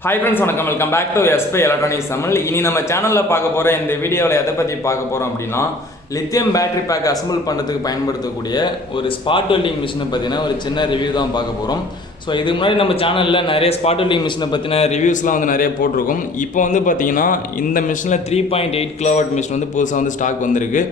Hi friends வணக்கம். Welcome back to SP electronics Tamil இனி நம்ம சேனலில் பார்க்க போகிற இந்த வீடியோவில் எதை பற்றி பார்க்க போகிறோம் அப்படின்னா லித்தியம் பேட்டரி பேக் அசம்பிள் பண்ணுறதுக்கு பயன்படுத்தக்கூடிய ஒரு ஸ்பாட் வெல்டிங் மிஷினை பார்த்தீங்கன்னா ஒரு சின்ன ரிவ்யூ தான் பார்க்க போகிறோம் ஸோ இதுக்கு முன்னாடி நம்ம சேனலில் நிறைய ஸ்பாட் வெல்டிங் மிஷினை பற்றின ரிவ்யூஸ்லாம் வந்து நிறைய போட்டிருக்கோம். இப்போ வந்து பார்த்தீங்கன்னா இந்த மிஷினில் three point eight kilowatt machine வந்து புதுசாக வந்து ஸ்டாக் வந்திருக்கு.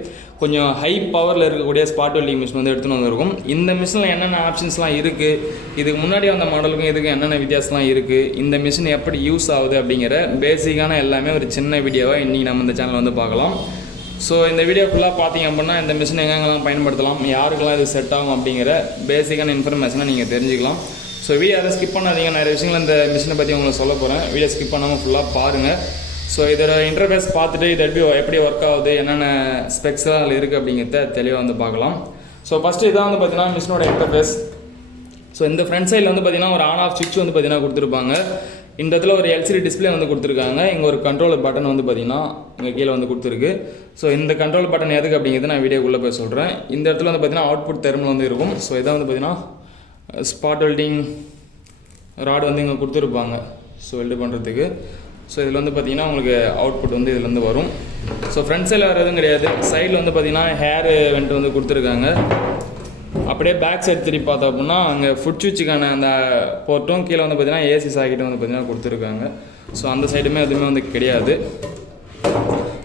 கொஞ்சம் ஹை பவரில் இருக்கக்கூடிய ஸ்பாட் வெல்டிங் மிஷின் வந்து எடுத்துகிட்டு வந்திருக்கும். இந்த மிஷினில் என்னென்ன ஆப்ஷன்ஸ்லாம் இருக்குது இதுக்கு முன்னாடி வந்த மாடலுக்கும் இதுக்கும் என்னென்ன வித்தியாசம்லாம் இருக்குது இந்த மிஷின் எப்படி யூஸ் ஆகுது அப்படிங்கிற பேசிக்கான எல்லாமே ஒரு சின்ன வீடியோவாக இன்றைக்கி நம்ம இந்த சேனலில் வந்து பார்க்கலாம். ஸோ இந்த வீடியோ ஃபுல்லாக பார்த்தீங்க அப்படின்னா இந்த மிஷின் எங்கெங்கெல்லாம் பயன்படுத்தலாம் யாருக்கெல்லாம் இது செட் ஆகும் அப்படிங்கிற பேசிக்கான இன்ஃபர்மேஷனை நீங்கள் தெரிஞ்சுக்கலாம். ஸோ வீடியோ அதை ஸ்கிப் பண்ணாதீங்க. நிறைய விஷயங்கள் இந்த மிஷினை பற்றி உங்களுக்கு சொல்ல போகிறேன் வீடியோ ஸ்கிப் பண்ணாமல் ஃபுல்லாக பாருங்கள் ஸோ இதோட இன்டர்ஃபேஸ் பார்த்துட்டு இது எப்படி எப்படி ஒர்க் ஆகுது என்னென்ன ஸ்பெக்ஸ்லாம் அதில் இருக்குது அப்படிங்கிறத தெளிவாக வந்து பார்க்கலாம். ஸோ ஃபஸ்ட்டு இதான் வந்து பார்த்தீங்கன்னா மிஷினோட இன்டர்ஃபேஸ் ஸோ இந்த ஃப்ரண்ட் சைடில் வந்து பார்த்தீங்கன்னா ஒரு ஆன் ஆஃப் சுவிட்ச் வந்து பார்த்தீங்கன்னா கொடுத்துருப்பாங்க. இந்த இடத்துல ஒரு எல்சிடி டிஸ்ப்ளே வந்து கொடுத்துருக்காங்க. இங்கே ஒரு கண்ட்ரோல் பட்டன் வந்து பார்த்தீங்கன்னா இங்கே கீழே வந்து கொடுத்துருக்கு. ஸோ இந்த கண்ட்ரோல் பட்டன் எதுக்கு அப்படிங்கிறது நான் வீடியோக்குள்ளே போய் சொல்கிறேன் இந்த இடத்துல வந்து பார்த்தீங்கன்னா அவுட்புட் தெர்மல் வந்து இருக்கும். ஸோ இதான் வந்து பார்த்தீங்கன்னா ஸ்பாட் வெல்டிங் ராடு வந்து இங்கே கொடுத்துருப்பாங்க. ஸோ வெல்டு பண்ணுறதுக்கு ஸோ இதில் வந்து பார்த்தீங்கன்னா உங்களுக்கு அவுட்புட் வந்து இதுலேருந்து வரும். ஸோ ஃப்ரண்ட் சைடில் வர்றதும் கிடையாது. சைடில் வந்து பார்த்தீங்கன்னா ஹேர் வெண்ட் வந்து கொடுத்துருக்காங்க. அப்படியே பேக் சைடு திருப்பி பார்த்தோம் அப்படின்னா அங்கே ஃபுட் சுவிட்சுக்கான அந்த போர்ட்டும் கீழே வந்து பார்த்தீங்கன்னா ஏசி சாக்கெட்டும் வந்து பார்த்தீங்கன்னா கொடுத்துருக்காங்க. ஸோ அந்த சைடுமே எதுவுமே வந்து கிடையாது.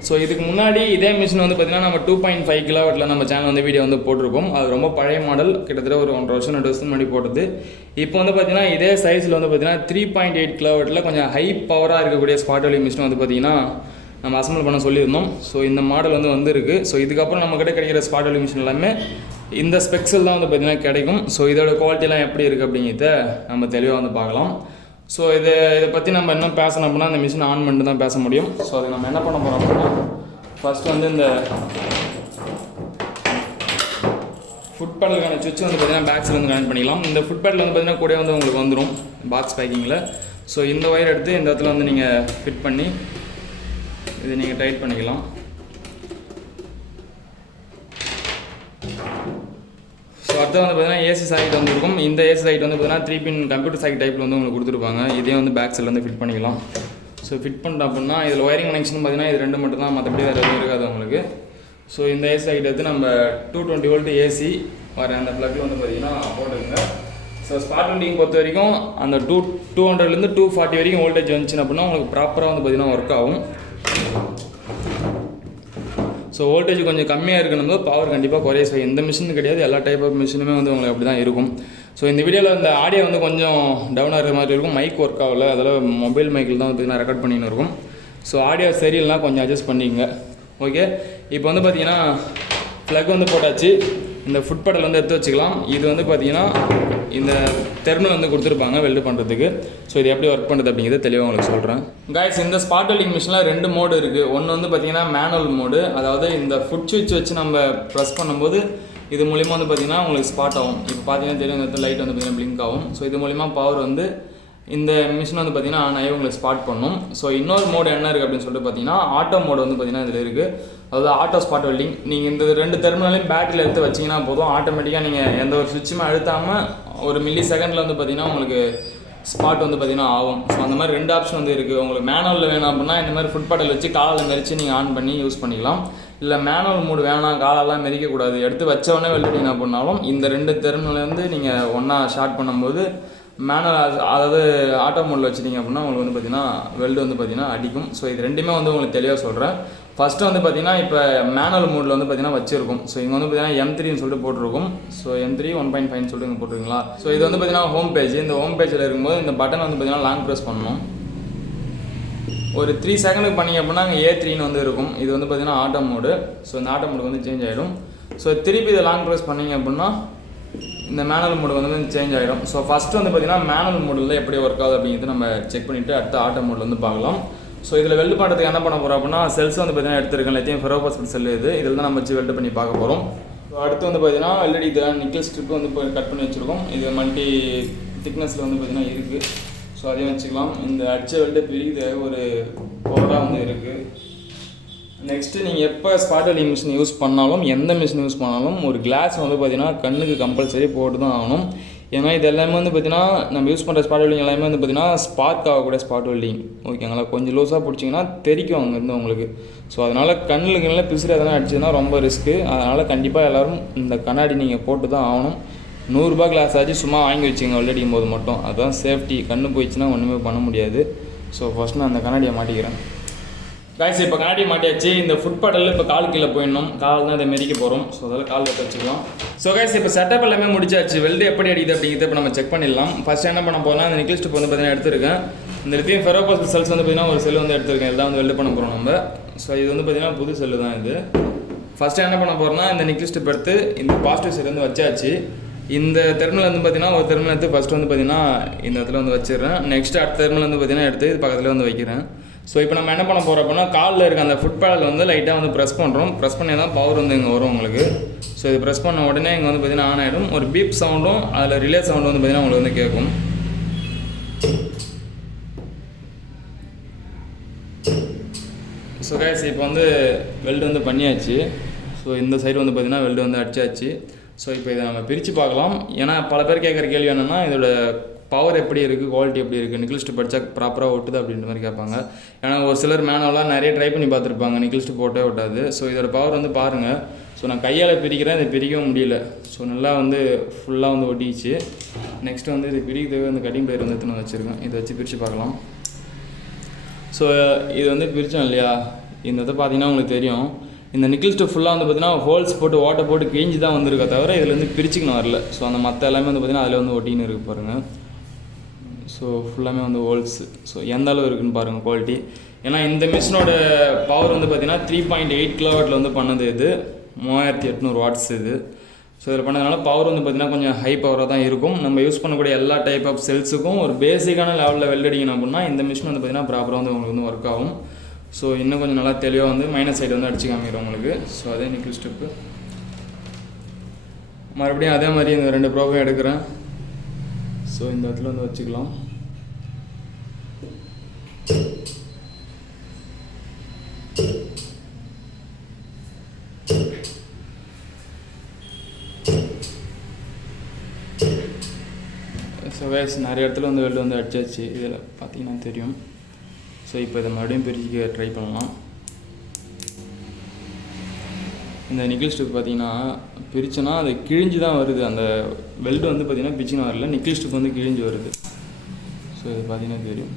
ஸோ இதுக்கு முன்னாடி இதே மிஷின் வந்து பார்த்தீங்கன்னா நம்ம டூ பாயிண்ட் ஃபைவ் கிலோவாட்டில் நம்ம சேனல் வந்து வீடியோ வந்து போட்டிருப்போம். அது ரொம்ப பழைய மாடல் கிட்டத்தட்ட ஒரு ஒன்றரை வருஷம் ரெண்டு வருஷம் முன்னாடி போட்டது. இப்போ வந்து பார்த்தீங்கன்னா இதே சைஸில் வந்து பார்த்தீங்கன்னா த்ரீ பாயிண்ட் எயிட் கிலோவாட்டில் கொஞ்சம் ஹை பவராக இருக்கக்கூடிய ஸ்பாட் வலி மிஷின் வந்து பார்த்தீங்கன்னா நம்ம அசம்பிள் பண்ண சொல்லியிருந்தோம். ஸோ இந்த மாடல் வந்து வந்திருக்கு. ஸோ இதுக்கப்புறம் நம்ம கிட்ட கிடைக்கிற ஸ்பாட் வலி மிஷின் எல்லாமே இந்த ஸ்பெக்ஸில் தான் வந்து பார்த்தீங்கன்னா கிடைக்கும். ஸோ இதோட குவாலிட்டிலாம் எப்படி இருக்குது அப்படிங்கிறத நம்ம தெளிவாக வந்து பார்க்கலாம். ஸோ இதை இதை பற்றி நம்ம என்ன பேசணும் அப்படின்னா இந்த மிஷின் ஆன் பண்ணிட்டு தான் பேச முடியும். ஸோ அதை நம்ம என்ன பண்ண போகிறோம் அப்படின்னா ஃபர்ஸ்ட் வந்து இந்த ஃபுட் பேடலுக்கான சுவிட்ச் வந்து பார்த்தீங்கன்னா பேக் சைடு வந்து கனெக்ட் பண்ணிக்கலாம். இந்த ஃபுட் பேடில் வந்து பார்த்தீங்கன்னா கூட வந்து உங்களுக்கு வந்துடும் பாக்ஸ் பேக்கிங்கில் ஸோ இந்த ஒயர் எடுத்து இந்த இடத்துல வந்து நீங்கள் ஃபிட் பண்ணி இது நீங்கள் டைட் பண்ணிக்கலாம். ஸோ அடுத்து வந்து பார்த்தீங்கன்னா ஏசி சாக்கெட் வந்து இருக்கும். இந்த ஏசி சாக்கெட் வந்து பார்த்தீங்கன்னா த்ரீ பின் கம்ப்யூட்டர் சாக்கெட் டைப்பில் வந்து உங்களுக்கு கொடுத்துருப்பாங்க. இதே வந்து பேக் சைடில் வந்து ஃபிட் பண்ணிக்கலாம். ஸோ ஃபிட் பண்ணிட்டோம் அப்படின்னா இதில் ஒயரிங் கனெக்ஷன் பார்த்தீங்கன்னா இது ரெண்டு மட்டும் தான். மற்றபடி வேறு எதுவும் இருக்காது உங்களுக்கு. ஸோ இந்த ஏசி சாக்கெட் எடுத்து நம்ம டூ டுவெண்ட்டி வோல்ட் ஏசி வர அந்த ப்ளக்கில் வந்து பார்த்தீங்கன்னா போட்டுருங்க ஸோ ஸ்பாட் வெல்டிங் பொறுத்த வரைக்கும் அந்த டூ டூ ஹண்ட்ரட்லேருந்து டூ ஃபார்ட்டி வரைக்கும் வோல்டேஜ் வந்துச்சுன்னு அப்படின்னா உங்களுக்கு ப்ராப்பராக வந்து பார்த்தீங்கன்னா ஒர்க் ஆகும். ஸோ வோல்டேஜ் கொஞ்சம் கம்மியாக இருக்கணும் போது பவர் கண்டிப்பாக குறைய செய்யும் எந்த மிஷின் கிடையாது. எல்லா டைப் ஆஃப் மிஷினுமே வந்து உங்களுக்கு அப்படி தான் இருக்கும். ஸோ இந்த வீடியோவில் இந்த ஆடியோ வந்து கொஞ்சம் டவுனாக இருக்கிற மாதிரி இருக்கும். மைக் ஒர்க் ஆகல. அதெல்லாம் மொபைல் மைக்கில் தான் வந்து நான் ரெக்கார்ட் பண்ணின்னு இருக்கும். ஸோ ஆடியோ சரியில்லைனா கொஞ்சம் அட்ஜஸ்ட் பண்ணிக்கங்க. ஓகே இப்போ வந்து பார்த்தீங்கன்னா ப்ளக் வந்து போட்டாச்சு. இந்த ஃபுட் படல் வந்து எடுத்து வச்சுக்கலாம். இது வந்து பார்த்தீங்கன்னா இந்த தெர்மினல் வந்து கொடுத்துருப்பாங்க வெல்டு பண்ணுறதுக்கு ஸோ இது எப்படி ஒர்க் பண்ணுறது அப்படிங்கிறத தெளிவாக உங்களுக்கு சொல்கிறேன் கைஸ் இந்த ஸ்பாட் வெல்டிங் மிஷினில் ரெண்டு மோடு இருக்குது ஒன்று வந்து பார்த்தீங்கன்னா மேனுவல் மோடு அதாவது இந்த ஃபுட் சுவிட்ச் வச்சு நம்ம ப்ரெஸ் பண்ணும்போது இது மூலிமா வந்து பார்த்தீங்கன்னா உங்களுக்கு ஸ்பாட் ஆகும். இப்போ பார்த்தீங்கன்னா தெரியும் இந்த லைட் வந்து பார்த்தீங்கன்னா பிளிங்க் ஆகும். ஸோ இது மூலிமா பவர் வந்து இந்த மிஷின் வந்து பார்த்தீங்கன்னா ஆன் ஆகி உங்களுக்கு ஸ்பாட் பண்ணும். ஸோ இன்னொரு மோடு என்ன இருக்குது அப்படின்னு சொல்லிட்டு பார்த்தீங்கன்னா ஆட்டோ மோடு வந்து பார்த்தீங்கன்னா இதில் இருக்குது அதாவது ஆட்டோ ஸ்பாட் வெல்டிங் நீங்கள் இந்த ரெண்டு தெர்மினலையும் பேட்டரியில் எடுத்து வச்சிங்கன்னா போதும். ஆட்டோமேட்டிக்காக நீங்கள் எந்த ஒரு சுவிட்சுமே அழுத்தாமல் ஒரு மில்லி செகண்டில் வந்து பார்த்தீங்கன்னா உங்களுக்கு ஸ்பாட் வந்து பார்த்தீங்கன்னா ஆகும். ஸோ அந்த மாதிரி ரெண்டு ஆப்ஷன் வந்து இருக்குது உங்களுக்கு மேனுவலில் வேணும் அப்படின்னா இந்த மாதிரி ஃபுட் பாட்டில் வச்சு காலில் மெரிச்சு நீங்கள் ஆன் பண்ணி யூஸ் பண்ணிக்கலாம். இல்லை மேனுவல் மூடு வேணாம் காலெல்லாம் மெரிக்கக்கூடாது எடுத்து வச்சவொடனே உடனே அப்படின்னாலும் இந்த ரெண்டு திறமையிலேருந்து நீங்கள் ஒன்றா ஷார்ட் பண்ணும்போது மேனுவல் அதாவது ஆட்டோ மோடில் வச்சிட்டிங்க அப்படின்னா உங்களுக்கு வந்து பார்த்தீங்கன்னா வெல்டு வந்து பார்த்தீங்கன்னா அடிக்கும். ஸோ இது ரெண்டுமே வந்து உங்களுக்கு தெளிவாக சொல்கிறேன் ஃபஸ்ட்டு வந்து பார்த்தீங்கன்னா இப்போ மேனுவல் மோடில் வந்து பார்த்தீங்கன்னா வச்சிருக்கும். ஸோ இங்கே வந்து பார்த்தீங்கன்னா எம் த்ரீன்னு சொல்லிட்டு போட்டிருக்கும். So M three one point five சொல்லிட்டு இங்கே போட்டிருக்கீங்களா? ஸோ இது வந்து பார்த்தீங்கன்னா ஹோம் பேஜ் இந்த ஹோம் பேஜில் இருக்கும்போது இந்த பட்டன் வந்து பார்த்தீங்கன்னா லாங் ப்ரெஸ் பண்ணணும். ஒரு த்ரீ செகண்டுக்கு பண்ணிங்க அப்படின்னா அங்கே ஏ த்ரீன்னு வந்து இருக்கும். இது வந்து பார்த்தீங்கன்னா ஆட்டோ மோடு ஸோ இந்த ஆட்டோ மோடு வந்து சேஞ்ச் ஆகிடும் ஸோ திருப்பி இதை லாங் ப்ரெஸ் பண்ணீங்க அப்படின்னா இந்த மேனுவல் மோடு வந்து சேஞ்ச் ஆகிடும் ஸோ ஃபஸ்ட்டு வந்து பார்த்தீங்கன்னா மேனுவல் மோடில் எப்படி ஒர்க் ஆகுது அப்படிங்கிறது நம்ம செக் பண்ணிவிட்டு அடுத்த ஆட்டோ மோடில் வந்து பார்க்கலாம். ஸோ இதில் வெல்டு பண்ணுறதுக்கு என்ன பண்ண போகிறோம் அப்படின்னா செல்ஸ் வந்து பார்த்தீங்கன்னா எடுத்துருக்கேன் எல்லாத்தையும் ஃபெரோபாஸ்கல் செல் இது. இதில் தான் நம்ம வச்சு வெல்டு பண்ணி பார்க்க போகிறோம் ஸோ அடுத்து வந்து பார்த்தீங்கன்னா ஆல்ரெடி இதெல்லாம் நிக்கல் ஸ்ட்ரிப் வந்து இப்போ கட் பண்ணி வச்சுருக்கோம். இது மல்டி திக்னஸில் வந்து பார்த்தீங்கன்னா இருக்குது ஸோ அதையும் வச்சுக்கலாம். இந்த அடிச்ச வெல்டு பெரிய ஒரு பவராக வந்து இருக்குது நெக்ஸ்ட்டு நீங்கள் எப்போ ஸ்பாட் வெல்டிங் மிஷின் யூஸ் பண்ணாலும் எந்த மிஷின் யூஸ் பண்ணாலும் ஒரு கிளாஸ் வந்து பார்த்தீங்கன்னா கண்ணுக்கு கம்பல்சரி போட்டு தான் ஆகணும் ஏன்னா இது எல்லாமே வந்து பார்த்தீங்கன்னா நம்ம யூஸ் பண்ணுற ஸ்பாட் வெல்டிங் எல்லாமே வந்து பார்த்தீங்கன்னா ஸ்பார்க் ஆகக்கூடிய ஸ்பாட் வெல்டிங் ஓகேங்களா கொஞ்சம் லூஸாக பிடிச்சிங்கன்னா தெரிக்கும் அங்கேருந்து உங்களுக்கு. ஸோ அதனால் கண்ணுக்கு நல்லா பிசுறு எதனா அடிச்சதுன்னா ரொம்ப ரிஸ்க்கு அதனால் கண்டிப்பாக எல்லோரும் இந்த கண்ணாடி நீங்கள் போட்டு தான் ஆகணும். நூறுரூபா கிளாஸ் ஆச்சு சும்மா வாங்கி வச்சுங்க வெள்ளடிக்கும் போது மட்டும். அதுதான் சேஃப்டி கண்ணு போயிடுச்சுன்னா ஒன்றுமே பண்ண முடியாது. ஸோ ஃபஸ்ட் நான் அந்த கண்ணாடியை மாட்டிக்கிறேன். காய்ஸ் இப்போ கண்ணாடி மாட்டியாச்சு. இந்த ஃபுட் பாட்டில் இப்போ கால் கீழே போயிடணும். கால் தான் இதை மெரிக்க போகிறோம் ஸோ அதெல்லாம் கால் வைக்க வச்சுக்கலாம். ஸோ காய்ஸ் இப்போ செட்டப் எல்லாமே முடிச்சாச்சு. வெல்டு எப்படி அடிக்குது அப்படிங்கிறத இப்போ நம்ம செக் பண்ணிடலாம். ஃபஸ்ட் என்ன பண்ண போகலாம் அந்த நிக்கிள் ஸ்டிப் வந்து பார்த்தீங்கன்னா எடுத்திருக்கேன். இந்த லித்தியம் ஃபெரோபாஸ் செல்ஸ் வந்து பார்த்தீங்கன்னா ஒரு செல் வந்து எடுத்திருக்கேன். எல்லாம் வந்து வெல்டு பண்ண போகிறோம் நம்ம. ஸோ இது வந்து பார்த்தீங்கன்னா புது செல்லு தான் இது. ஃபஸ்ட்டு என்ன பண்ண போகிறோம்னா இந்த நிக்கிள் ஸ்டிப் எடுத்து இந்த பாசிட்டிவ் சைடு வந்து வச்சாச்சு. இந்த தெருமில் வந்து பார்த்தீங்கன்னா ஒரு தெருமில் எடுத்து ஃபஸ்ட்டு வந்து பார்த்தீங்கன்னா இந்த இடத்துல வந்து வச்சிடுறேன். நெக்ஸ்ட் அடுத்த தெருமில் வந்து பார்த்தீங்கன்னா எடுத்து இது பக்கத்தில் வந்து வைக்கிறேன். ஸோ இப்போ நம்ம என்ன பண்ண போகிறோம் அப்படின்னா காலில் இருக்க அந்த ஃபுட் பேடல் வந்து லைட்டாக வந்து ப்ரெஸ் பண்ணுறோம் ப்ரெஸ் பண்ணி தான் பவர் வந்து இங்கே வரும் உங்களுக்கு. ஸோ இது ப்ரெஸ் பண்ண உடனே இங்கே வந்து பார்த்தீங்கன்னா ஆன் ஆகிடும் ஒரு பீப் சவுண்டும் அதில் ரிலே சவுண்டும் வந்து பார்த்தீங்கன்னா உங்களுக்கு வந்து கேட்கும். ஸோ கேஸ் இப்போ வந்து வெல்டு வந்து பண்ணியாச்சு. ஸோ இந்த சைடு வந்து பார்த்திங்கன்னா வெல்டு வந்து அடிச்சாச்சு. ஸோ இப்போ இதை நம்ம பிரித்து பார்க்கலாம். ஏன்னா பல பேர் கேட்குற கேள்வி என்னென்னா இதோட பவர் எப்படி இருக்குது குவாலிட்டி எப்படி இருக்குது நிக்கிள்ஸ்ட்டு படித்தா ப்ராப்பராக ஒட்டுது அப்படின்ற மாதிரி கேட்பாங்க. ஏன்னா ஒரு சிலர் மேனுவலாக நிறைய ட்ரை பண்ணி பார்த்துருப்பாங்க நிக்கிள்ஸ்ட்டு போட்டே ஒட்டாது. ஸோ இதோட பவர் வந்து பாருங்கள் ஸோ நான் கையால் பிரிக்கிறேன் இதை பிரிக்கவும் முடியல. ஸோ நல்லா வந்து ஃபுல்லாக வந்து ஒட்டிச்சு நெக்ஸ்ட் வந்து இது பிரிக்கிறதுக்கு அந்த கட்டிங் பிளேயர் வந்து எடுத்துன்னு வச்சுருக்கேன் இதை வச்சு பிரித்து பார்க்கலாம். ஸோ இது வந்து பிரித்தோம் இல்லையா? இந்த இதை பார்த்தீங்கன்னா உங்களுக்கு தெரியும். இந்த நிக்கிள் ஃபுல்லாக வந்து பார்த்தீங்கன்னா ஹோல்ஸ் போட்டு ஓட்டை போட்டு கிழிஞ்சு தான் வந்திருக்கா தவிர இதில் வந்து பிரிச்சுக்கணும் வரல. ஸோ அந்த மற்ற எல்லாமே வந்து பார்த்தீங்கன்னா அதில் வந்து ஒட்டின்னு இருக்கு பாருங்கள் ஸோ ஃபுல்லாமே வந்து ஹோல்ஸு ஸோ எந்த அளவு இருக்குன்னு பாருங்கள் குவாலிட்டி ஏன்னா இந்த மிஷினோட பவர் வந்து பார்த்தீங்கன்னா த்ரீ பாயிண்ட் எயிட் கிலோவாட்டில் வந்து பண்ணது இது. மூவாயிரத்தி எட்நூறு வாட்ஸ் இது. ஸோ இதில் பண்ணதுனால பவர் வந்து பார்த்தீங்கன்னா கொஞ்சம் ஹை பவராக தான் இருக்கும். நம்ம யூஸ் பண்ணக்கூடிய எல்லா டைப் ஆஃப் செல்ஸுக்கும் ஒரு பேசிக்கான லெவலில் வெள்ளடிக்கணும் அப்படின்னா இந்த மிஷின் வந்து பார்த்தீங்கன்னா ப்ராப்பராக வந்து உங்களுக்கு வந்து ஒர்க் ஆகும். ஸோ இன்னும் கொஞ்சம் நல்லா தெளிவாக வந்து மைனஸ் சைடு வந்து அடிச்சு காமிக்கிறோம் உங்களுக்கு. ஸோ அதே நிக்கிள் ஸ்டெப்பு மறுபடியும் அதே மாதிரி இந்த ரெண்டு ப்ரோவையும் எடுக்கிறேன். ஸோ இந்த இடத்துல வந்து வச்சுக்கலாம். ஸோ வேஸ் நிறைய இடத்துல வந்து வெளில வந்து அடிச்சாச்சு. இதில் பார்த்தீங்கன்னா தெரியும். ஸோ இப்போ இதை மறுபடியும் பிரிச்சுக்க ட்ரை பண்ணலாம். இந்த நிக்கிள் ஸ்டிப் பார்த்தீங்கன்னா பிரிச்சுன்னா அது கிழிஞ்சு தான் வருது. அந்த வெல்டு வந்து பார்த்தீங்கன்னா பிச்சுன்னு வரல. நிக்கிள் ஸ்டிப் வந்து கிழிஞ்சு வருது. ஸோ இது பார்த்தீங்கன்னா தெரியும்.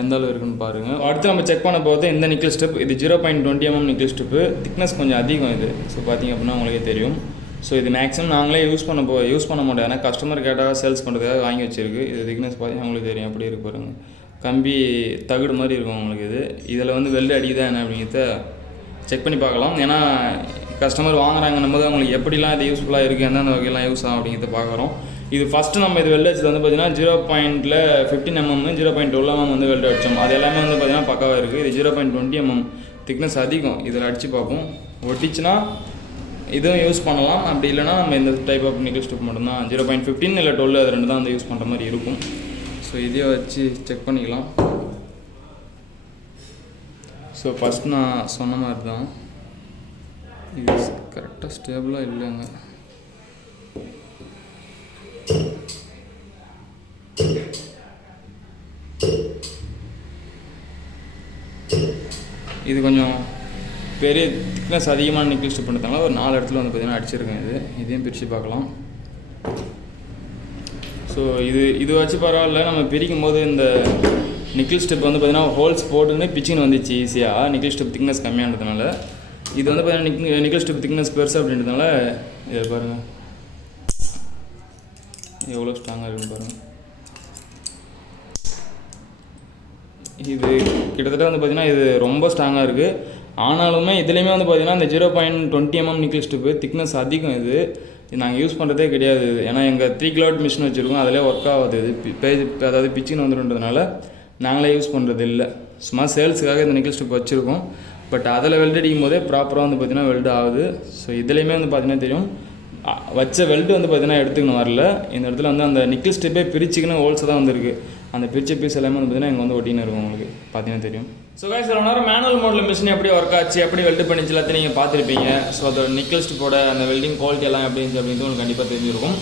எந்த அளவு இருக்குன்னு பாருங்கள் அடுத்து நம்ம செக் பண்ண போகிறது இந்த நிக்கிள் ஸ்டெப் இது zero point twenty mm nickel strip thickness கொஞ்சம் அதிகம் இது. ஸோ பார்த்தீங்க அப்படின்னா உங்களுக்கே தெரியும். ஸோ இது மேக்ஸிமம் நாங்களே யூஸ் பண்ண போ யூஸ் பண்ண மாட்டோம். ஏன்னா கஸ்டமர் கேட்டால் சேல்ஸ் பண்ணுறதுக்காக வாங்கி வச்சிருக்கு. இது திக்னஸ் பார்த்தீங்கன்னா உங்களுக்கு தெரியும். எப்படி இருக்கு பாருங்கள் கம்பி தகுடு மாதிரி இருக்கும் உங்களுக்கு இது. இதில் வந்து வெள்ளை அடிக்குதா என்ன அப்படிங்கிறத செக் பண்ணி பார்க்கலாம். ஏன்னா கஸ்டமர் வாங்குறாங்கன்னும் போது அவங்களுக்கு எப்படிலாம் இது யூஸ்ஃபுல்லாக இருக்குது எந்தெந்த வகையெல்லாம் யூஸ் ஆகும் அப்படிங்கிறத பார்க்குறோம். இது ஃபஸ்ட்டு நம்ம இது வெல்ட் அடிச்சது வந்து பார்த்தீங்கன்னா ஜீரோ பாயிண்ட்டில் fifteen mm zero point twelve mm வந்து வெல்ட் அடித்தோம் அது எல்லாமே வந்து பார்த்தீங்கன்னா பக்காவாக இருக்குது இது zero point twenty mm thickness அதிகம். இதில் அடித்து பார்ப்போம். ஒட்டிச்சுன்னா இதுவும் யூஸ் பண்ணலாம். அப்படி இல்லைனா நம்ம இந்த டைப் ஆஃப் நிக்கல் ஸ்டிப் மட்டும்தான். ஜீரோ பாயிண்ட் ஃபிஃப்டின் இல்லை டுவெல் அது ரெண்டு தான் வந்து யூஸ் பண்ணுற மாதிரி இருக்கும். ஸோ இதையே வச்சு செக் பண்ணிக்கலாம். ஸோ ஃபஸ்ட் நான் சொன்ன மாதிரி தான் இது கரெக்டாக ஸ்டேபிளாக இல்லைங்க. இது கொஞ்சம் பெரிய திக்னஸ் அதிகமான நிக்கிள் ஸ்டிப் பண்ணதுனால ஒரு நாலு இடத்துல வந்து பார்த்தீங்கன்னா அடிச்சிருக்கேன் இது. இதையும் பிரித்து பார்க்கலாம். ஸோ இது இது வச்சு பரவாயில்ல. நம்ம பிரிக்கும் போது இந்த நிக்கிள் ஸ்டெப் வந்து பார்த்தீங்கன்னா ஹோல்ஸ் போட்டுன்னு பிச்சிங் வந்துச்சு ஈஸியாக நிக்கிள் ஸ்டெப் திக்னஸ் கம்மியானதுனால. இது வந்து பார்த்தீங்கன்னா நிக்கில் நிக்கிள் ஸ்டெப் திக்னஸ் பெருசு அப்படின்றதுனால இதை பாருங்கள் எவ்வளோ ஸ்ட்ராங்காக இருக்குன்னு பாருங்கள் இது கிட்டத்தட்ட வந்து பார்த்தீங்கன்னா இது ரொம்ப ஸ்ட்ராங்காக இருக்குது ஆனாலுமே இதுலேயுமே வந்து பார்த்தீங்கன்னா இந்த zero point twenty mm nickel strip thickness அதிகம் இது. நாங்கள் யூஸ் பண்ணுறதே கிடையாது ஏன்னா எங்கள் த்ரீ கிலோவாட் மிஷின் வச்சுருக்கோம் அதிலே ஒர்க் ஆகாது இது. பேஜ் அதாவது பிச்சின்னு வந்துடுன்றதுனால நாங்களே யூஸ் பண்ணுறது இல்லை. சும்மா சேல்ஸுக்காக இந்த நிக்கல் ஸ்டெப் வச்சுருக்கோம். பட் அதில் வெல்ட் அடிக்கும் போதே ப்ராப்பராக வந்து பார்த்தீங்கன்னா வெல்ட் ஆகுது. ஸோ இதுலேயுமே வந்து பார்த்தீங்கன்னா தெரியும். வச்ச வெல்ட் வந்து பார்த்தீங்கன்னா எடுத்துக்கணும் வரல. இந்த இடத்துல வந்து அந்த நிக்கல் ஸ்டிப்பே பிரிச்சுக்கின்னு ஹோல்ஸ் தான் வந்திருக்கு. அந்த பிரிச்ச பீஸ் எல்லாமே வந்து பார்த்தீங்கன்னா இங்கே வந்து ஒட்டின்னு இருக்கும் உங்களுக்கு. பார்த்தீங்கன்னா தெரியும். ஸோ கைஸ் ஒரு நேரம் மேனுவல் மோடில் மிஷின் எப்படி ஒர்க் ஆச்சு? எப்படி வெல்ட் பண்ணிச்சு? எல்லாத்தையும் நீங்கள் பார்த்துருப்பீங்க. ஸோ அதோட நிக்கல் ஸ்டிப்போட அந்த வெல்டிங் குவாலிட்டி எல்லாம் எப்படி இருந்துச்சு அப்படின்றது உங்களுக்கு கண்டிப்பாக தெரிஞ்சிருக்கும்.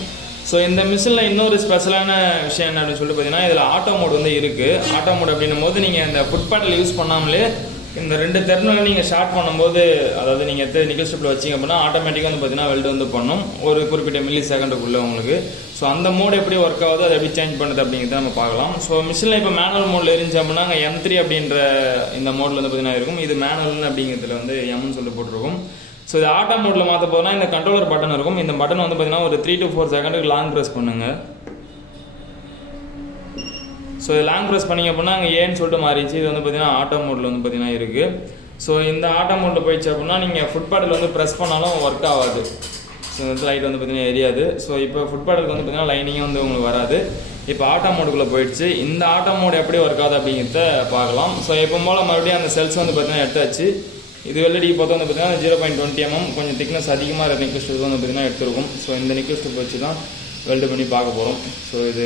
ஸோ இந்த மிஷினில் இன்னொரு ஸ்பெஷலான விஷயம் என்ன அப்படின்னு சொல்லிட்டு பார்த்தீங்கன்னா இதில் ஆட்டோ மோட் வந்து இருக்குது ஆட்டோ மோட் அப்படின்னும் போது நீங்கள் இந்த ஃபுட் பேட்டில் யூஸ் பண்ணாமலே இந்த ரெண்டு தெர்மினல் நீங்கள் ஷார்ட் பண்ணும்போது அதாவது நீங்கள் எடுத்து நிக்கல் ஸ்டெப்பில் வச்சிங்க அப்படின்னா ஆட்டோமேட்டிக்காக வந்து பார்த்தீங்கன்னா வெல்டு வந்து பண்ணும். ஒரு குறிப்பிட்ட மில்லி செகண்டுக்குள்ளே உங்களுக்கு. ஸோ அந்த மோடு எப்படி ஒர்க் ஆகுது அதை எப்படி சேஞ்ச் பண்ணுது அப்படிங்கிறத நம்ம பார்க்கலாம். ஸோ மிஷினில் இப்போ மேனுவல் மோடில் இருந்துச்சு அப்படின்னா அங்கே எம் த்ரீ அப்படின்ற இந்த மோடில் வந்து பார்த்தீங்கன்னா இருக்கும். இது மேனுவல் அப்படிங்கிறதுல வந்து எம்னு சொல்லி போட்டிருக்கும். ஸோ இது ஆட்டோ மோட்டில் மாற்ற போனால் இந்த கண்ட்ரோலர் பட்டன் இருக்கும். இந்த பட்டன் வந்து பார்த்தீங்கன்னா ஒரு த்ரீ டு ஃபோர் செகண்டுக்கு லாங் ப்ரெஸ் பண்ணுங்கள் ஸோ இது லாங் ப்ரெஸ் பண்ணிங்க அப்படின்னா அங்கே ஏன்னு சொல்லிட்டு மாறிடுச்சு. இது வந்து பார்த்தீங்கன்னா ஆட்டோ மோட்டில் வந்து பார்த்தீங்கன்னா இருக்குது ஸோ இந்த ஆட்டோ மோட்டில் போயிடுச்சு அப்படின்னா நீங்கள் ஃபுட் பேடில் வந்து ப்ரெஸ் பண்ணாலும் ஒர்க் ஆகாது. ஸோ இந்த லைட் வந்து பார்த்தீங்கன்னா எரியாது. ஸோ இப்போ ஃபுட் பேடலுக்கு வந்து பார்த்தீங்கன்னா லைனிங்கே வந்து உங்களுக்கு வராது. இப்போ ஆட்டோ மோடுக்குள்ளே போயிடுச்சு. இந்த ஆட்டோ மோடு எப்படி ஒர்க் ஆகுது அப்படிங்கிறத பார்க்கலாம். ஸோ எப்போ போல் மறுபடியும் அந்த செல்ஸ் வந்து பார்த்தீங்கன்னா எடுத்தாச்சு. இது வெள்ளடி பார்த்தா வந்து பார்த்தீங்கன்னா ஜீரோ பாயிண்ட் டுவெண்ட்டி எம்எம் கொஞ்சம் திக்னஸ் அதிகமாக இருக்கிற நெக்லஸ் வந்து பார்த்தீங்கன்னா எடுத்துருக்கும். ஸோ இந்த நெக்லஸ் ஸ்டிப் வச்சு தான் வெல்டு பண்ணி பார்க்க போகிறோம் ஸோ இது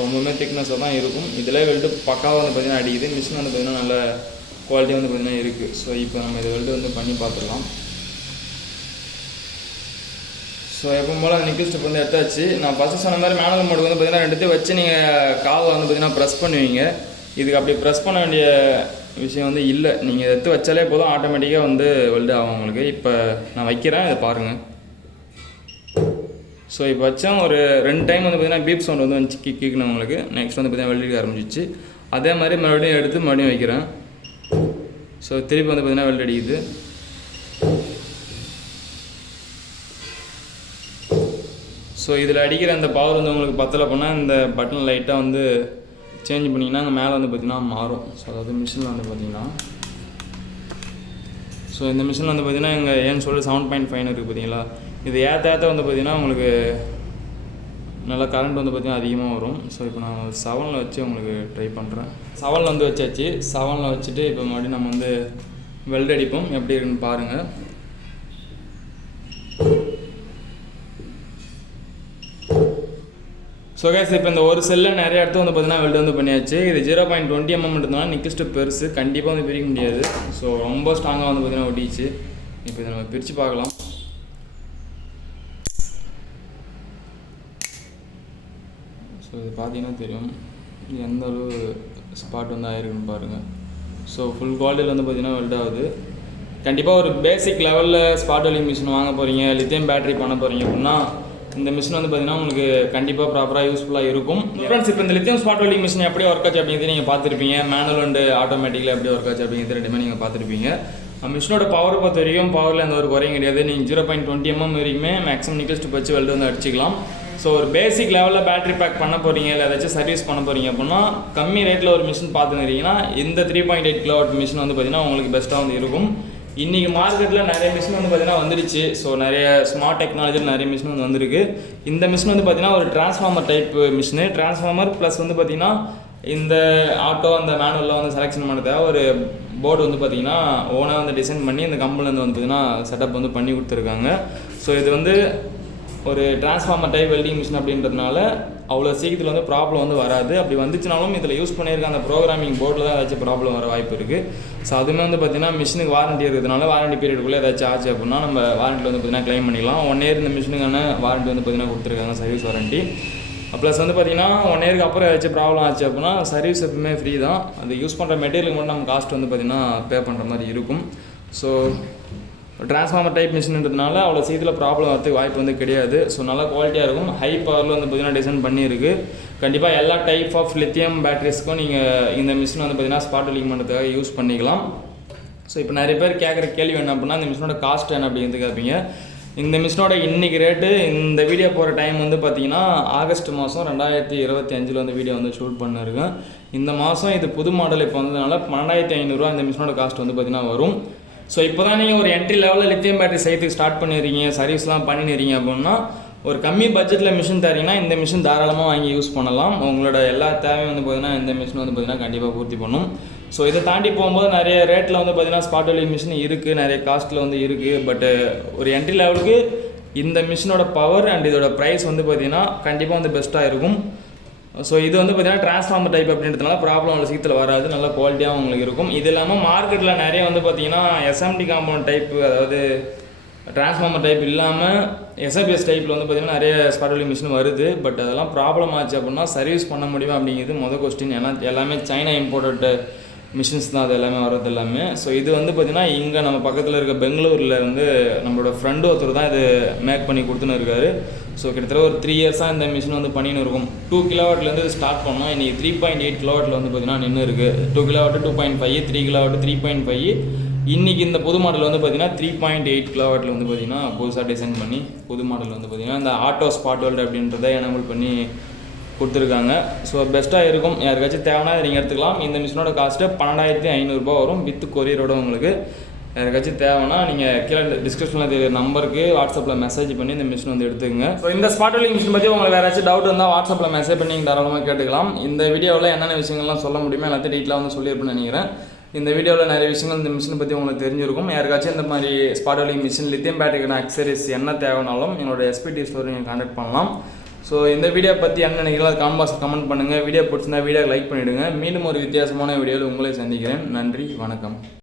ரொம்பவுமே திக்னஸாக தான் இருக்கும். இதில் வெல்டு பக்காவாக வந்து பார்த்தீங்கன்னா அடிக்குது. மிஷின் வந்து பார்த்தீங்கன்னா நல்ல குவாலிட்டி வந்து பார்த்திங்கன்னா இருக்குது ஸோ இப்போ நம்ம இது வெல்டு வந்து பண்ணி பார்த்துடலாம். ஸோ எப்போ போல் அந்த நிக்கல் ஸ்டெப் வந்து எடுத்தாச்சு. நான் ஃபஸ்ட்டு சொன்ன மாதிரி மேனுவல் மோடு வந்து பார்த்தீங்கன்னா ரெண்டுத்தையும் வச்சு நீங்கள் காலை வந்து பார்த்தீங்கன்னா ப்ரெஸ் பண்ணுவீங்க. இதுக்கு அப்படி ப்ரெஸ் பண்ண வேண்டிய விஷயம் வந்து இல்லை. நீங்கள் எடுத்து வச்சாலே போதும் ஆட்டோமேட்டிக்காக வந்து வெல்டு ஆகும் உங்களுக்கு. இப்போ நான் வைக்கிறேன் இதை பாருங்கள் ஸோ இப்போ வச்சோம் ஒரு ரெண்டு டைம் வந்து பார்த்தீங்கன்னா பீப் சவுண்ட் வந்து வந்து கிக் உங்களுக்கு. நெக்ஸ்ட் வந்து பார்த்தீங்கன்னா வெல்டிக்க ஆரம்பிச்சிச்சு. அதே மாதிரி மறுபடியும் எடுத்து மறுபடியும் வைக்கிறேன். ஸோ திருப்பி வந்து பார்த்திங்கன்னா வெல்ட் அடிக்குது. ஸோ இதில் அடிக்கிற அந்த பவர் வந்து உங்களுக்கு பத்தலை பண்ணால் இந்த பட்டன் லைட்டாக வந்து சேஞ்ச் பண்ணிங்கன்னா அங்கே மேலே வந்து பார்த்திங்கன்னா மாறும். ஸோ அதாவது மிஷினில் வந்து பார்த்திங்கன்னா ஸோ இந்த மிஷினில் வந்து பார்த்திங்கன்னா எங்கள் ஏன்னு சொல்லி செவன் பாயிண்ட் ஃபைவ் இருக்குது பார்த்தீங்களா இது ஏற்ற ஏற்ற வந்து பார்த்தீங்கன்னா உங்களுக்கு நல்லா கரண்ட் வந்து பார்த்திங்கன்னா அதிகமாக வரும். ஸோ இப்போ நான் செவனில் வச்சு உங்களுக்கு ட்ரை பண்ணுறேன் செவனில் வந்து வச்சாச்சு. செவனில் வச்சுட்டு இப்போ மறுபடியும் நம்ம வந்து வெல்ட் அடிப்போம். எப்படி இருக்குன்னு பாருங்கள் ஸோ கேஸ் இப்போ இந்த ஒரு செல்லில் நிறைய இடத்துல வந்து பார்த்தீங்கன்னா வெல்டு வந்து பண்ணியாச்சு. இது ஜீரோ பாயிண்ட் டுவெண்ட்டி எம்எம் இருந்தாலும் நிக்கஸ்ட்டு பெருசு. கண்டிப்பாக வந்து பிரிக்க முடியாது. ஸோ ரொம்ப ஸ்ட்ராங்காக வந்து பார்த்தீங்கன்னா ஒட்டிச்சு இப்போ இதை நம்ம பிரித்து பார்க்கலாம். ஸோ இது பார்த்தீங்கன்னா தெரியும். இது எந்த அளவு ஸ்பாட் வந்து ஆயிருக்குன்னு பாருங்கள் ஸோ ஃபுல் குவாலிட்டியில் வந்து பார்த்தீங்கன்னா வெல்ட் ஆகுது. கண்டிப்பாக ஒரு பேசிக் லெவலில் ஸ்பாட் வெல்டிங் மிஷின் வாங்க போகிறீங்க லித்தியம் பேட்டரி பண்ண போகிறீங்க அப்படின்னா இந்த மிஷின் வந்து பார்த்தீங்கன்னா உங்களுக்கு கண்டிப்பாக ப்ராப்பராக யூஸ்ஃபுல்லாக இருக்கும். ஃப்ரெண்ட்ஸ் இப்போ இந்த லித்தியம் ஸ்பாட் வெல்டிங் மிஷின் எப்படி ஒர்க் ஆச்சு அப்படிங்கிறது நீங்கள் பார்த்துருப்பீங்க. மேனுவல் அண்ட் ஆட்டோமேட்டிக்கில் எப்படி ஒர்க் ஆச்சு அப்படிங்கிறது ரெண்டுமே நீங்கள் பார்த்துருப்பீங்க. மிஷினோட பவர் பொறுத்த வரைக்கும் பவரில் எந்த ஒரு குறையும் கிடையாது. நீங்கள் ஜீரோ பாயிண்ட் டுவெண்ட்டி எம்எம் வரைக்குமே மேக்ஸிமம் நிக்கல் ஸ்டிப் வச்சு வெல்டு வந்து அடிச்சிக்கலாம். ஸோ ஒரு பேசிக் லெவலில் பேட்டரி பேக் பண்ண போகிறீங்க இல்லை ஏதாச்சும் சர்வீஸ் பண்ண போகிறீங்க அப்படின்னா கம்மி ரேட்டில் ஒரு மிஷின் பார்த்துக்கிறீங்கன்னா இந்த three point eight kilowatt machine வந்து பார்த்தீங்கன்னா உங்களுக்கு பெஸ்ட்டாக வந்து இருக்கும். இன்றைக்கி மார்க்கெட்டில் நிறைய மிஷின் வந்து பார்த்தீங்கன்னா வந்துடுச்சு ஸோ நிறைய ஸ்மார்ட் டெக்னாலஜியில் நிறைய மிஷின் வந்து வந்திருக்கு. இந்த மிஷின் வந்து பார்த்தீங்கன்னா ஒரு transformer type machine transformer plus வந்து பார்த்தீங்கன்னா இந்த ஆட்டோ அந்த மேனுவலில் வந்து செலெக்ஷன் பண்ணுறதா ஒரு போர்டு வந்து பார்த்தீங்கன்னா ஓனாக வந்து டிசைன் பண்ணி இந்த கம்பெனிலேருந்து வந்து பார்த்தீங்கன்னா செட்டப் வந்து பண்ணி கொடுத்துருக்காங்க. ஸோ இது வந்து ஒரு டிரான்ஸ்ஃபார்மர் டைப் வெல்டிங் மிஷின் அப்படின்றதுனால அவ்வளோ சீக்கிரத்தில் வந்து ப்ராப்ளம் வந்து வராது. அப்படி வந்துச்சுனாலும் இதில் யூஸ் பண்ணியிருக்க அந்த ப்ரோக்ராமிங் போர்டில் தான் ஏதாச்சும் ப்ராப்ளம் வர வாய்ப்பு இருக்குது ஸோ அதுவுமே வந்து பார்த்தீங்கன்னா மிஷினுக்கு வாரண்டி இருக்கிறதுனால வாரண்டி பீரியடுக்குள்ளே ஏதாச்சும் ஆச்சு அப்படின்னா நம்ம வாரண்டி வந்து பார்த்தீங்கன்னா க்ளைம் பண்ணிக்கலாம் ஒன் இயர் இந்த மிஷினுக்கான வாரண்டி வந்து பார்த்தீங்கன்னா கொடுத்துருக்காங்க சர்வீஸ் வாரண்டி ப்ளஸ் வந்து பார்த்தீங்கன்னா ஒன் இயருக்கு அப்புறம் ஏதாச்சும் ப்ராப்ளம் ஆச்சு அப்படின்னா சர்வீஸ் எப்பவுமே ஃப்ரீ தான். அது யூஸ் பண்ணுற மெட்டீரியலுக்கு மட்டும் நம்ம காஸ்ட் வந்து பார்த்தீங்கன்னா பே பண்ணுற மாதிரி இருக்கும். ஸோ டிரான்ஸ்ஃபார்மர் டைப் மிஷின்ன்றதுனால அவ்வளோ சீக்கிரத்தில் ப்ராப்ளம் வரதுக்கு வாய்ப்பு வந்து கிடையாது. ஸோ நல்லா குவாலிட்டியாக இருக்கும். ஹை பவரில் வந்து பார்த்தீங்கன்னா டிசைன் பண்ணியிருக்கு. கண்டிப்பாக எல்லா டைப் ஆஃப் லித்தியம் பேட்டரிஸ்க்கும் நீங்கள் இந்த மிஷின் வந்து பார்த்தீங்கன்னா ஸ்பாட் லிங் பண்ணுறதுக்காக யூஸ் பண்ணிக்கலாம். ஸோ இப்போ நிறைய பேர் கேட்குற கேள்வி என்ன அப்படின்னா இந்த மிஷினோட காஸ்ட் என்ன அப்படிங்கிறது கேட்பீங்க. இந்த மிஷினோட இன்னைக்கு ரேட்டு இந்த வீடியோ போகிற டைம் வந்து பார்த்தீங்கன்னா ஆகஸ்ட் மாதம் ரெண்டாயிரத்தி இருபத்தி அஞ்சில் வந்து வீடியோ வந்து ஷூட் பண்ணிருக்கேன். இந்த மாதம் இது புது மாடல் இப்போ வந்ததுனால பன்னெண்டாயிரத்தி ஐநூறுரூவா இந்த மிஷினோட காஸ்ட் வந்து பார்த்தீங்கன்னா வரும். ஸோ இப்போ தான் நீங்கள் ஒரு என்ட்ரி லெவலில் லித்தியம் பேட்டரி செய்யறதுக்கு ஸ்டார்ட் பண்ணிடுறீங்க சர்வீஸ்லாம் பண்ணிடுறீங்க அப்படின்னா ஒரு கம்மி பட்ஜெட்டில் மிஷின் தரீங்கன்னா இந்த மிஷின் தாராளமாக வாங்கி யூஸ் பண்ணலாம். உங்களோட எல்லா தேவையும் வந்து பார்த்தீங்கன்னா இந்த மிஷின் வந்து பார்த்தீங்கன்னா கண்டிப்பாக பூர்த்தி பண்ணும். ஸோ இதை தாண்டி போகும்போது நிறைய ரேட்டில் வந்து பார்த்தீங்கன்னா ஸ்பாட் வெல்டிங் மிஷின் இருக்குது நிறைய காஸ்ட்டில் வந்து இருக்குது பட்டு ஒரு என்ட்ரி லெவலுக்கு இந்த மிஷினோட பவர் அண்ட் இதோட ப்ரைஸ் வந்து பார்த்தீங்கன்னா கண்டிப்பாக வந்து பெஸ்ட்டாக இருக்கும். ஸோ இது வந்து பார்த்தீங்கன்னா டிரான்ஸ்ஃபார்மர் டைப் அப்படின்றதுனால ப்ராப்ளம் அவ்வளோ சீக்கிரத்தில் வராது நல்ல குவாலிட்டியாக உங்களுக்கு இருக்கும். இது இல்லாமல் மார்க்கெட்டில் நிறைய வந்து பார்த்தீங்கன்னா எஸ்எம்டி காம்பவுண்ட் டைப் அதாவது டிரான்ஸ்ஃபார்மர் டைப் இல்லாமல் எஸ்எபிஎஸ் டைப்பில் வந்து பார்த்திங்கன்னா நிறைய ஸ்பாட்வெலிங் மிஷின் வருது. பட் அதெல்லாம் ப்ராப்ளம் ஆச்சு அப்படின்னா சர்வீஸ் பண்ண முடியுமா அப்படிங்கிறது மொதல் கொஸ்டின் ஏன்னா எல்லாமே சைனா இம்போர்ட்டட் மிஷின்ஸ் தான் அது எல்லாமே வர்றது எல்லாமே. ஸோ இது வந்து பார்த்திங்கன்னா இங்கே நம்ம பக்கத்தில் இருக்க பெங்களூரில் வந்து நம்மளோட ஃப்ரெண்டு ஒருத்தர் தான் இது மேக் பண்ணி கொடுத்துன்னு இருக்காரு. ஸோ கிட்டத்தட்ட ஒரு த்ரீ இயர்ஸாக இந்த மிஷின் வந்து பண்ணின்னு இருக்கும். டூ கிலோவாட்லேருந்து ஸ்டார்ட் பண்ணோம். இன்றைக்கி த்ரீ பாயிண்ட் எயிட் கிலோவாட்டில் வந்து பார்த்திங்கன்னா நின்று இருக்குது two kilowatt two point five three kilowatt three point five இன்றைக்கி இந்த புது மாடல் வந்து பார்த்திங்கன்னா த்ரீ பாயிண்ட் எயிட் கிலோவாட்டில் வந்து பார்த்திங்கன்னா புதுசாக டிசைன் பண்ணி புது மாடல் வந்து பார்த்திங்கன்னா இந்த ஆட்டோ ஸ்பாட் வேல்டு அப்படின்றத எனபிள் பண்ணி கொடுத்துருக்காங்க. ஸோ பெஸ்ட்டாக இருக்கும். யாருக்காச்சும் தேவைன்னா நீங்கள் எடுத்துக்கலாம். இந்த மிஷினோட காஸ்ட்டு பன்னெண்டாயிரத்தி ஐநூறுரூபா வரும். வித் கொரியரோட உங்களுக்கு யாருக்காச்சும் தேவைன்னா நீங்கள் கீழே டிஸ்கிரிப்ஷனில் தெரியுற நம்பருக்கு வாட்ஸ்அப்பில் மெசேஜ் பண்ணி இந்த மிஷின் வந்து எடுத்துக்கங்க. ஸோ இந்த ஸ்பாட் வெல்டிங் மிஷின் பற்றி உங்களுக்கு வேறு ஏதாச்சும் டவுட் இருந்தால் வாட்ஸ்அப்பில் மெசேஜ் பண்ணி நீங்கள் தாராளமாக கேட்டுக்கலாம். இந்த வீடியோவில் என்னென்ன விஷயங்கள்லாம் சொல்ல முடியுமோ எல்லாத்தையும் டீட்டெயிலாக வந்து சொல்லியிருப்பேன்னு நினைக்கிறேன். இந்த வீடியோவில் நிறைய விஷயங்கள் இந்த மிஷினை பற்றி உங்களுக்கு தெரிஞ்சிருக்கும். யாருக்காச்சும் இந்த மாதிரி ஸ்பாட் வெல்டிங் மிஷின் லித்தியம் பேட்டரிக்கான அக்சரிஸ் என்ன தேவைனாலும் என்னோட எஸ்பிடி ஸ்டோர் நீங்கள் கான்டாக்ட் பண்ணலாம். ஸோ இந்த வீடியோ பற்றி என்ன நினைக்கிறீங்களோ காமெண்ட் காம்பாஸ் கமெண்ட் பண்ணுங்கள் வீடியோ பிடிச்சிருந்தா வீடியோ லைக் பண்ணிவிடுங்க மீண்டும் ஒரு வித்தியாசமான வீடியோவில் உங்களை சந்திக்கிறேன். நன்றி வணக்கம்.